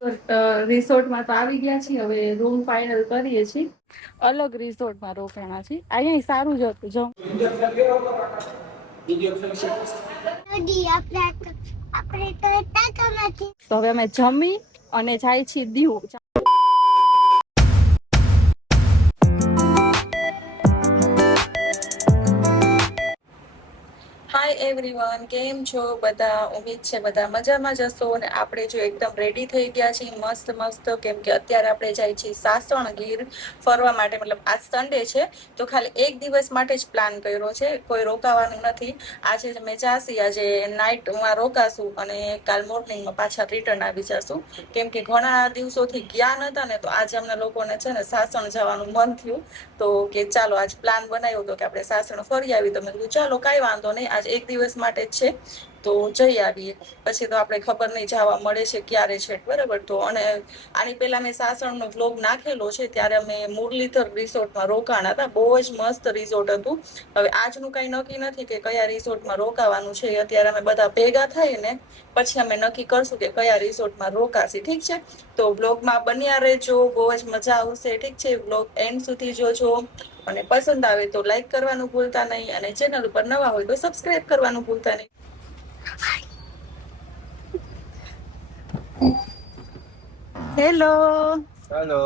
રિસોર્ટમાં તો આવી ગયા છીએ, હવે રૂમ ફાઇનલ કરીએ છીએ. અલગ રિસોર્ટમાં રોકાણા છીએ. અહીંયા સારું જ હતું જો. તો હવે અમે જમી અને જાય છીએ દીવ. હાય એવરીવન, કેમ છો બધા? ઉમ્મીદ છે બધા મજામાં જ હશો. અને આપણે જો એકદમ રેડી થઈ ગયા છીએ મસ્ત મસ્ત, કેમ કે અત્યારે આપણે જાય છીએ સાસણ ગીર ફરવા માટે. મતલબ આજ સન્ડે છે તો ખાલી એક દિવસ માટે જ પ્લાન કર્યો છે, કોઈ રોકાવાનું નથી. આજે અમે જાસી, આજે નાઇટમાં રોકાશું અને કાલ મોર્નિંગમાં પાછા રિટર્ન આવી જશું, કેમ કે ઘણા દિવસોથી ગયા નતા ને, તો આજે અમને લોકોને છે ને સાસણ જવાનું મન થયું. તો કે ચાલો આજ પ્લાન બનાવ્યો હતો કે આપણે સાસણ ફરી આવી. તો મેં કીધું ચાલો કાંઈ વાંધો નહીં, આજ એક દિવસ માટે જ છે તો જઈ આવીએ. પછી તો આપણે ખબર નહીં જવા મળે છે ક્યારે છે, બરાબર. તો અને આની પહેલા મેં સાસણનો વ્લોગ નાખેલો છે, ત્યારે અમે મુરલીધર રિસોર્ટમાં રોકાણા હતા. બહુ જ મસ્ત રિસોર્ટ હતું. હવે આજનું કાંઈ નક્કી નથી કે કયા રિસોર્ટમાં રોકાવાનું છે. અત્યારે અમે બધા ભેગા થઈએ ને પછી અમે નક્કી કરશું કે કયા રિસોર્ટમાં રોકાશી, ઠીક છે? તો વ્લોગમાં બન્યા રહેજો, બહુ જ મજા આવશે, ઠીક છે? વ્લોગ એન્ડ સુધી જોજો અને પસંદ આવે તો લાઈક કરવાનું ભૂલતા નહીં, અને ચેનલ ઉપર નવા હોય તો સબસ્ક્રાઇબ કરવાનું ભૂલતા નહીં. હેલો. હેલો.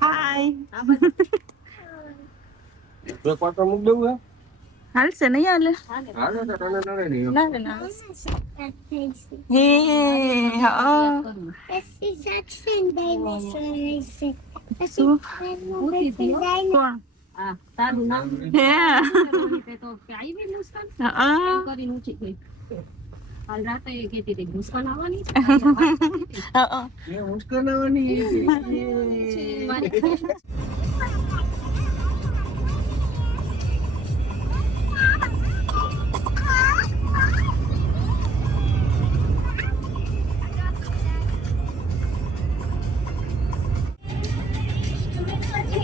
હાય. બે પાટો મૂક દેવું હે? હાલશે નહીં હાલે? હાલે તો તને નડે નહીં. ના ના. હે હા. કોણ? તારું નામ હે તો આવી મુસ્કાન હા. કરીને ઊંચી ગઈ. કાલ રાતે કહેતી હતી મુસ્કાન આવવાની છે. એ મુશ્કેલ આવવાની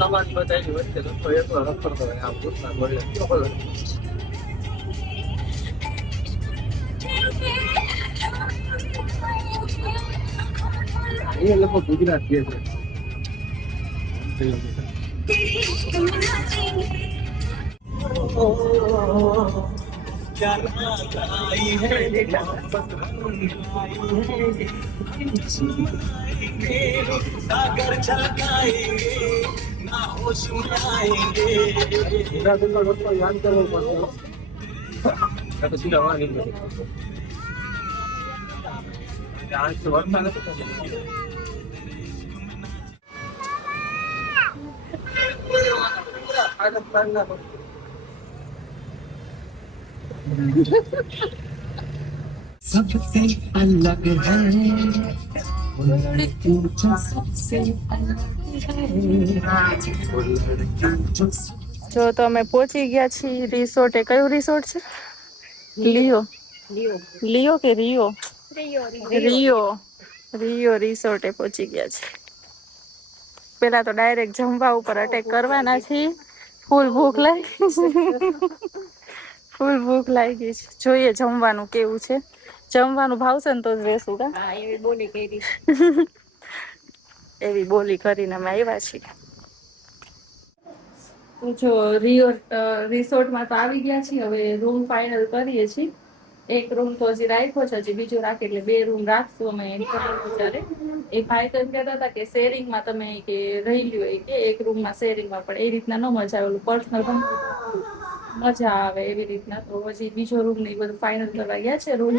સમાજ બધાની વચ્ચે તો એટલો રખડતો હોય આમ પૂછના બોલે એ લોકો ગુજરાત કે છે. सागर छलकाएंगे ना होश में आएंगे याद करવો પડશે તો સીધા વાળી आज तो वर्षा नहीं सबसे अलग है જો તો અમે પહોંચી ગયા છીએ રિસોર્ટે. કયું રિસોર્ટ છે? લિયો. લિયો કે રિયો? રિયો. રિયો રિસોર્ટે પહોંચી ગયા છે. પેલા તો ડાયરેક્ટ જમવા ઉપર અટેક કરવાના છીએ. ફૂલ ભૂખ લાગી, ફૂલ ભૂખ લાગી છે. જોઈએ જમવાનું કેવું છે. જમવાનું ભાવશે ને તો જ રહેશું. કા એવી બોલી કરી. એવી બોલી કરીને અમે આવ્યા છીએ. જો રિસોર્ટમાં તો આવી ગયા છીએ, હવે રૂમ ફાઇનલ કરીએ છીએ. એક રૂમ તો હજી રાખ્યો છે, હજી બીજો રાખે એટલે 2 રૂમ રાખશું અમે. વિચારે એ ભાઈ તો એમ કહેતા હતા કે શેરિંગમાં તમે કે રહી લ્યો, કે એક રૂમમાં શેરિંગમાં, પણ એ રીતના ન મજા આવે. ઓલું પર્સનલ મજા આવે એવી રીતના. તો હજી બીજો રૂમ ને બધું ફાઇનલ કરવા ગયા છે રૂમ.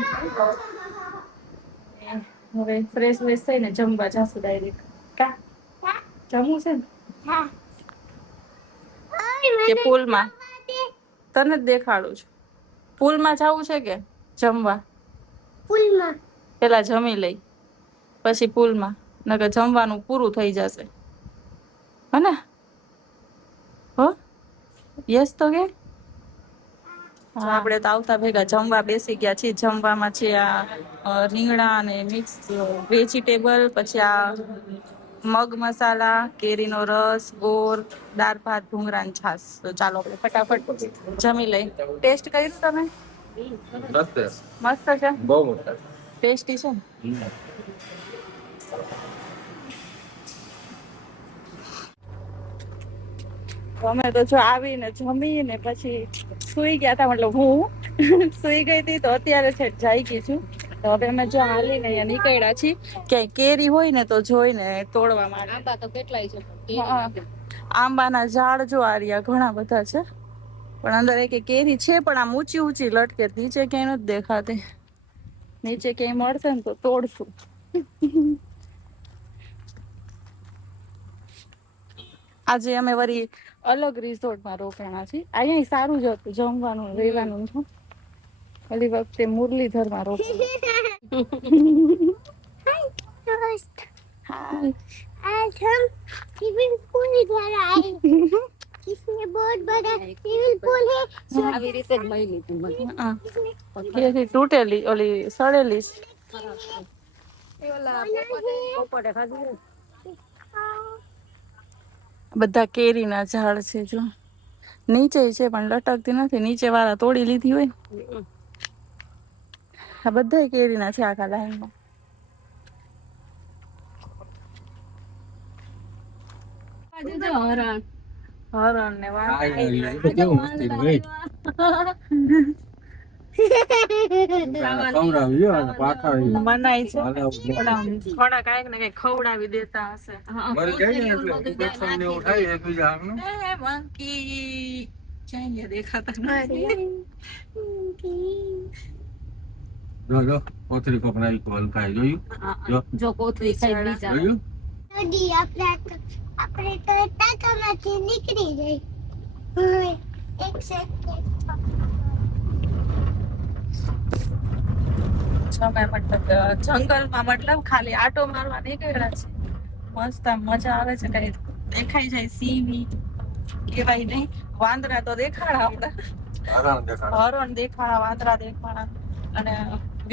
હવે ફ્રેશ વેશ થઈને જમવા જાશું ડાયરેક્ટ. કા જમવું છે ને કે પુલમાં? તને જ દેખાડું છું. પુલમાં જવું છે કે જમવા? પુલમાં પેલા જમી લઈ પછી પુલમાં, નકર જમવાનું પૂરું થઈ જશે. હને? હો યસ તો કે આપણે તો આવતા ભેગા જમવા બેસી ગયા છીએ. જમવામાં છે આ રીંગણા અને મિક્સ વેજીટેબલ, પછી આ મગ મસાલા, કેરીનો રસ, ગોળ, દાળ ભાત, ભૂંગળા ને છાશ. તો ચાલો આપણે ફટાફટ જમી લઈ. ટેસ્ટ કર્યું તમે? મસ્ત મસ્ત છે, બહુ મસ્ત ટેસ્ટી છે. અમે તો જો આવીને જમીને પછી સુઈ ગયા હતા, મતલબ હું સુઈ ગઈ હતી તો અત્યારે છે જાઈ ગઈ છું. તો હવે અમે જો હાલીને અહીંયા નીકળ્યા છીએ, ક્યાંય કેરી હોય ને તો જોઈને તોડવા માટે. આંબા તો કેટલાય છે હા. આંબાના ઝાડ જો આ રહ્યા ઘણા બધા છે, પણ અંદર એક કેરી છે પણ આમ ઊંચી ઊંચી લટકે, નીચે ક્યાંય નથી દેખાતી. નીચે ક્યાંય મળશે ને તો તોડશું. આજે અમે વળી અલગ રિસોર્ટમાં રોકાણા છીએ. અહીંયા સારું જ હતું જમવાનું રહેવાનું છે. ઓલી વખતે મુરલીધરમાં રોકાણા. हाय आज हम स्विमिंग पूल जा रहा है इसमें बहुत बड़ा स्विमिंग पूल है આવી રીતે જ લઈ લીધું બધું. કેરી તૂટેલી ઓલી સડેલી પોપટે ખાધું ને. બધા કેરીના ઝાડ છે જો, નીચે છે પણ લટકતી નથી, નીચે વાળા તોડી લીધી હોય ને. આ બધા કેરીના છે આખા લાઈનમાં. બાજુ જો હરણ. હરણ ને વાંદરા કેવું મસ્તી હોય. ખવડાવ્યું અને પાછા મનાય છે, હાલે આવું. પણ આમ થોડા કાંઈક ને કંઈક ખવડાવી દેતા હશે. મારે કઈ ને એટલે ઇન્ફેક્શન ને એવું થાય એકબીજા આમનું. એ મંકી ક્યાંય દેખાતા નથી. જો કોથળી કોપરાઈ કોલ ખાઈ જોયું. જો જો કોથળી ખાઈ બીજા જોયું. नदी अपने तो टाकाમાંથી નીકળી ગઈ એક સેકન્ડ અમે મતલબ જંગલમાં મતલબ ખાલી આટો મારવા નીકળ્યા છે. મસ્ત આમ મજા આવે છે, કઈ દેખાઈ જાય સીવી કેવાય નહીં. વાંદરા તો દેખાડા હમણાં, આરામ દેખાડો. હરણ દેખાડા, વાંદરા દેખાડા, અને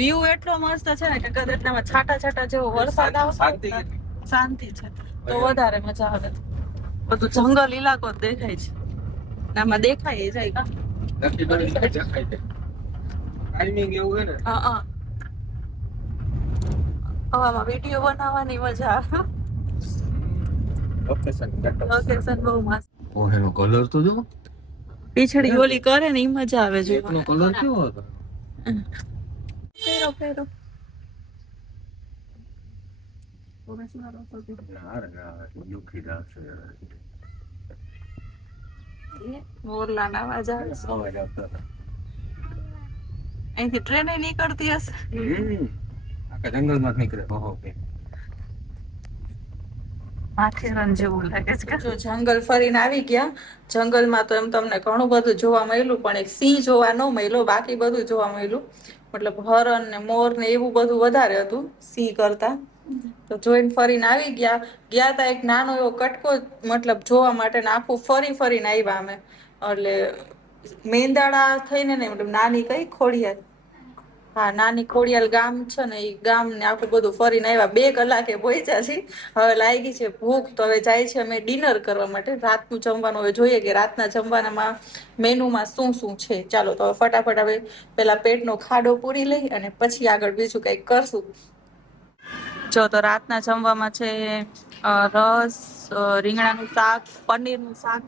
વ્યૂ એટલો મસ્ત છે ને કે કદાચ આમાં છાટા છાટા જેવો વરસાદ શાંતિ આવતો કેટલી? શાંતિ છે તો વધારે મજા આવે. બધું જંગલ ઇલાકો જ દેખાય છે, આમાં દેખાય જાય કા. નક્કી કરી દેખાય છે. ટાઈમિંગ એવું હોય ને. હા આમાં વિડીયો બનાવવાની મજા આવે. લોકેશન લોકેશન બહુ મસ્ત. ઓહેનો કલર તો જો. પીછડી ઓલી કરે ને ઈ મજા આવે છે. એકનો કલર કેવો હતો. ફેરો દુખી લાગશે. મોરલાના અવાજ આવે છે. અવાજ આવતો હતો. અહીંથી ટ્રેન નીકળતી હશે. આખા જંગલમાં જ નીકળે. ઓહો કે માથેરન જેવું લાગે છે. જો જંગલ ફરીને આવી ગયા. જંગલમાં તો એમ તમને ઘણું બધું જોવા મળ્યું, પણ એક સિંહ જોવા ન મળ્યો, બાકી બધું જોવા મળ્યું. મતલબ હરણ ને મોર ને એવું બધું વધારે હતું સિંહ કરતા. તો જોઈને ફરીને આવી ગયા તા એક નાનો એવો કટકો મતલબ જોવા માટે ને આખું ફરીને આવ્યા અમે. એટલે મેંદાડા થઈને ને મતલબ નાની કઈ ખોડિયાર, હા નાની ખોડિયાલ ગામ છે ને, એ ગામ ને આખું બધું ફરીને આવ્યા. 2 કલાકે પહોંચ્યા છે. હવે લાગી છે ભૂખ, તો હવે જાય છે અમે ડિનર કરવા માટે. રાતનું જમવાનું હવે જોઈએ કે રાતના જમવાનામાં મેનુમાં શું શું છે. ચાલો તો હવે ફટાફટ હવે પેલા પેટનો ખાડો પૂરી લઈ અને પછી આગળ બીજું કંઈક કરશું. જો તો રાતના જમવામાં છે રસ, રીંગણાનું શાક, પનીરનું શાક,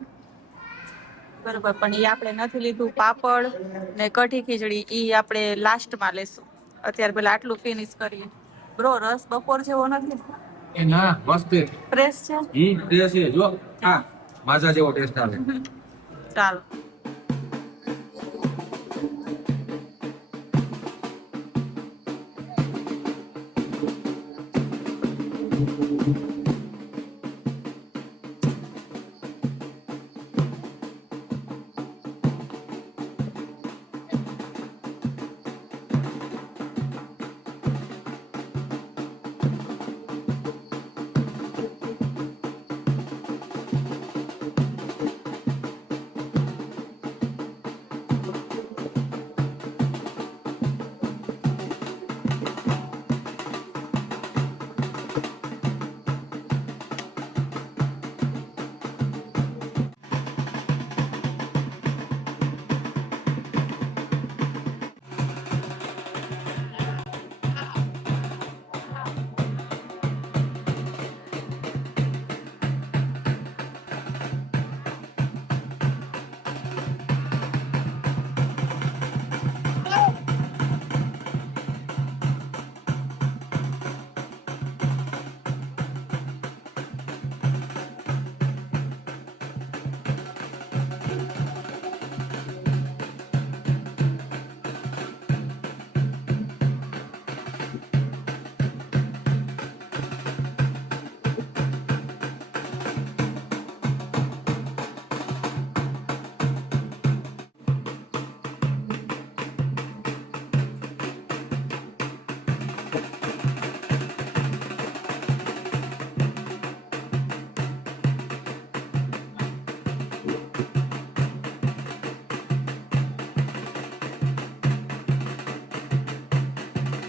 બરોબર, પણ એ આપણે નથી લીધું. પાપડ ને કઢી ખીચડી ઈ આપણે લાસ્ટમાં લેશું. અત્યારે પેલા આટલું ફિનિશ કરીએ. બ્રો રસ બપોર જેવો નથી, એ ના મસ્ત ફ્રેશ છે. ટેસ્ટ છે જો. હા માજા જેવો ટેસ્ટ આવે. ચાલો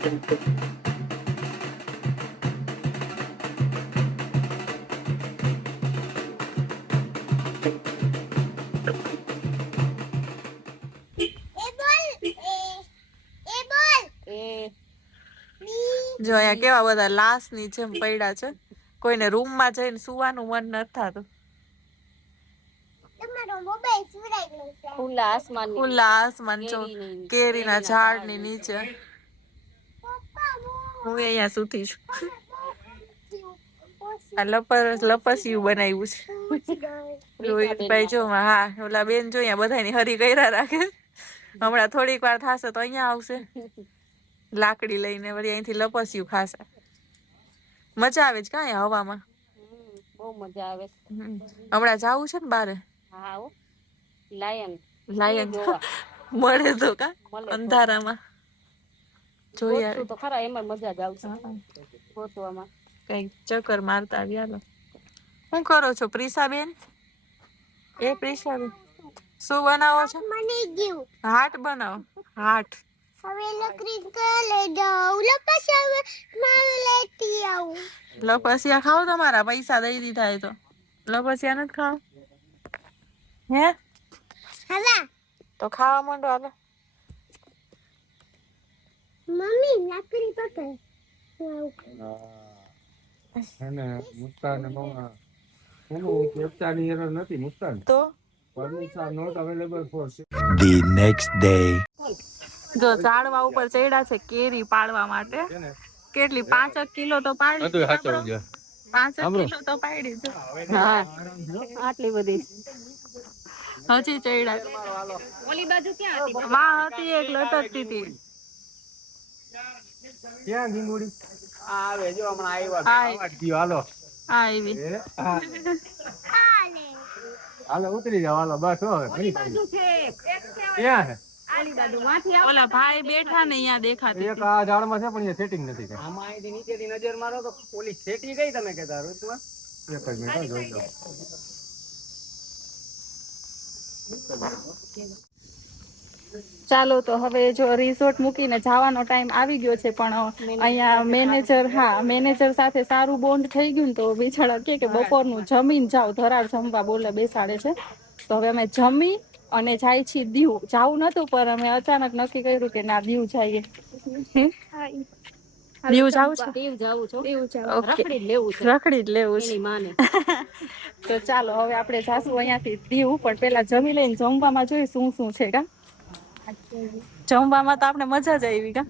જો અહીંયા કેવા બધા લાશ ની જેમ પડ્યા છે. કોઈને રૂમ માં જઈને સુવાનું મન નથી થતું. તમારો મોબાઈલ સુરાઈ ગયો છે. ખુલ્લા આસમાન ખુલ્લા આસમાન જો કેરીના ઝાડ ની નીચે પપ્પા હું અહીંયા સુતી છું. પોસી આ લપસિયું બનાવ્યું છે રોહિતભાઈ જો હા ઓલા બેન જો અહીંયા બધાની હરી કર્યા રાખે. હમણાં થોડીક વાર થશે તો અહીંયા આવશે લાકડી લઈને વળી અહીંથી લપસ્યું ખાશે. મજા આવે છે કાંઈ હવામાં. બહુ મજા આવે. હમણાં જાવું છે ને બારે. હા હો લાયન મળે તો કા મળે તો. અંધારામાં જોઈ આવે તો ખરા એમાં મજા જ આવશે ગોતવામાં. કઈક ચક્કર મારતા આવી હાલો. શું કરો છો પ્રિસાબેન? એ પ્રિસાબેન શું બનાવો છો? મને ગયું હાટ બનાવો. હાટ હવે લકડી લઈ જાઉં લપસી હવે મારે લેતી આવું લપસિયા ખાવ તમારા પૈસા દઈ દીધા એ તો લપસિયા નથી ખાવ હે હવે તો ખાવા માંડો હાલો. મમ્મી લકડી પકડ અને મુસ્કાન કેપ્ચાની એરર નથી મુસ્કાન તો permission not available for The next day. જો ઝાડવા ઉપર ચડ્યા છે કેરી પાડવા માટે. કેટલી 5 કિલો તો પાડી. 5 કિલો તો પાડી છે. હા આટલી બધી હજી ચડ્યા. ઓલી બાજુ ક્યાં હતી? માં હતી એક લટકતી હતી. ક્યાં ગીંગુડી આવે જો હમણાં આવ્યા હાય. આવાજ ગયો હાલો આવી હાલો ઉતરી જાવ હાલો બસ હવે ઘણી બાજુ છે ક્યાં છે આલી બાજુ વાંથી આવ. ઓલા ભાઈ બેઠા ને અહીંયા દેખાતી એક આ ઝાડમાં છે પણ એ સેટિંગ નથી થઈ આમાં અહીંથી નીચેથી નજર મારો તો ઓલી ખેતી ગઈ તમે કહેતા રોજમાં એક જ મિનિટ જોઈ લો. ચાલો તો હવે જો રિસોર્ટ મૂકીને જવાનો ટાઈમ આવી ગયો છે પણ અહીંયા મેનેજર સાથે સારું બોન્ડ થઈ ગયું ને તો બિચારા કે બપોરનું જમીન જાવ ધરાર જમવા બોલે બેસાડે છે. તો હવે અમે જમી અને જાય છીએ દીવ. જાવું નતું પણ અમે અચાનક નક્કી કર્યું કે ના દીવ જઈએ. દીવ જાવું છે? દીવ જાવું છો? ઓકે. રખડી જ લેવું છે રખડી જ લેવું છે. એની માને. તો ચાલો હવે આપણે જાશું અહીંયાથી દીવ પણ પેલા જમી લઈને જમવામાં જોઈએ શું શું છે કા. જમવામાં તો આપણે મજા જ આવી કા.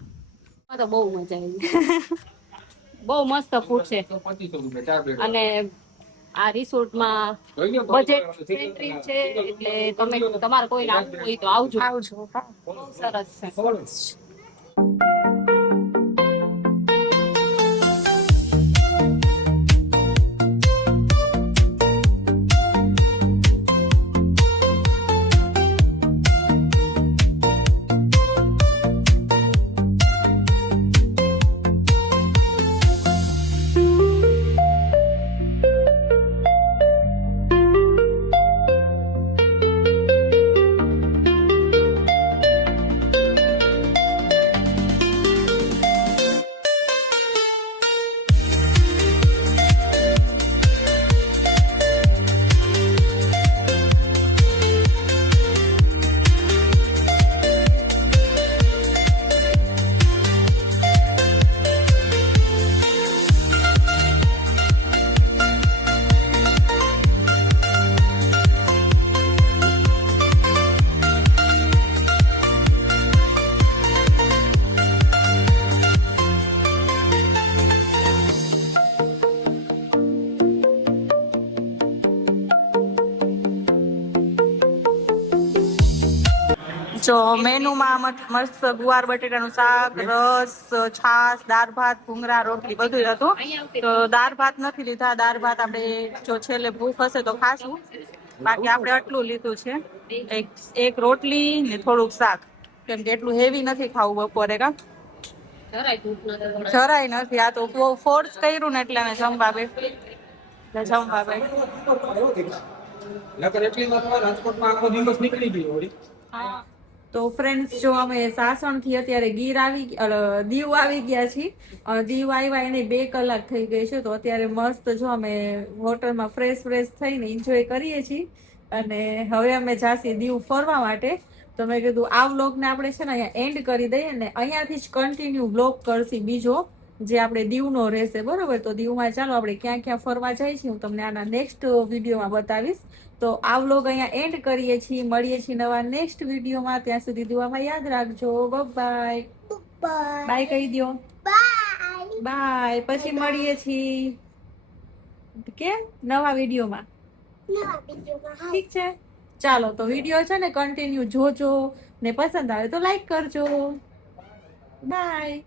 આ તો બહુ મજા આવી. બહુ મસ્ત ફૂડ છે અને આ રિસોર્ટમાં બજેટ ફ્રેન્ડલી છે એટલે તમે તમારે કોઈ આવવું હોય તો આવજો. આવજો. બહુ સરસ છે. જો મેનુમાં મસ્ત ગુવાર બટેટાનું શાક, રસ, છાશ, દાળ ભાત, ભૂંગળા રોટલી બધું હતું. તો દાળ ભાત નથી લીધા. દાળ ભાત આપણે જો છેલ્લે ભૂખ હશે તો ખાશું. બાકી આપણે આટલું લીધું છે. એક રોટલી ને થોડુંક શાક, કેમ કે એટલું હેવી નથી ખાવું બપોરે કા. જરાય નથી. આ તો ફોર્સ કર્યું ને એટલે અમે જમવા બેઠી. નકર એટલી માં તમારા રાજકોટમાં આખો દિવસ નીકળી ગયો હોય. હા તો ફ્રેન્ડ્સ જો અમે સાસણથી અત્યારે દીવ આવી ગયા છીએ. દીવ આવ્યા એને 2 કલાક થઈ ગઈ છે. તો અત્યારે મસ્ત જો અમે હોટલમાં ફ્રેશ થઈને એન્જોય કરીએ છીએ. અને હવે અમે જાસી દીવ ફરવા માટે. તો મેં કીધું આ વ્લોગને આપણે છે ને અહીંયા એન્ડ કરી દઈએ ને અહીંયાથી જ કન્ટિન્યુ વ્લોગ કરશી બીજો જે આપણે દીવનો રહેશે, બરોબર? તો દીવમાં ચાલો આપણે ક્યાં ક્યાં ફરવા જાય છીએ હું તમને આના નેક્સ્ટ વિડીયોમાં બતાવીશ. તો આ વ્લોગ અહીંયા એન્ડ કરીએ છીએ. મળીએ છીએ નવા નેક્સ્ટ વિડીયોમાં. ત્યાં સુધી દુઆમાં યાદ રાખજો. બાય બાય કહી દો. બાય. પછી મળીએ છીએ કે નવા વિડીયોમાં. ઠીક છે, ચાલો. તો વિડીયો છે ને કન્ટિન્યુ જોજો ને પસંદ આવે તો લાઈક કરજો. બાય.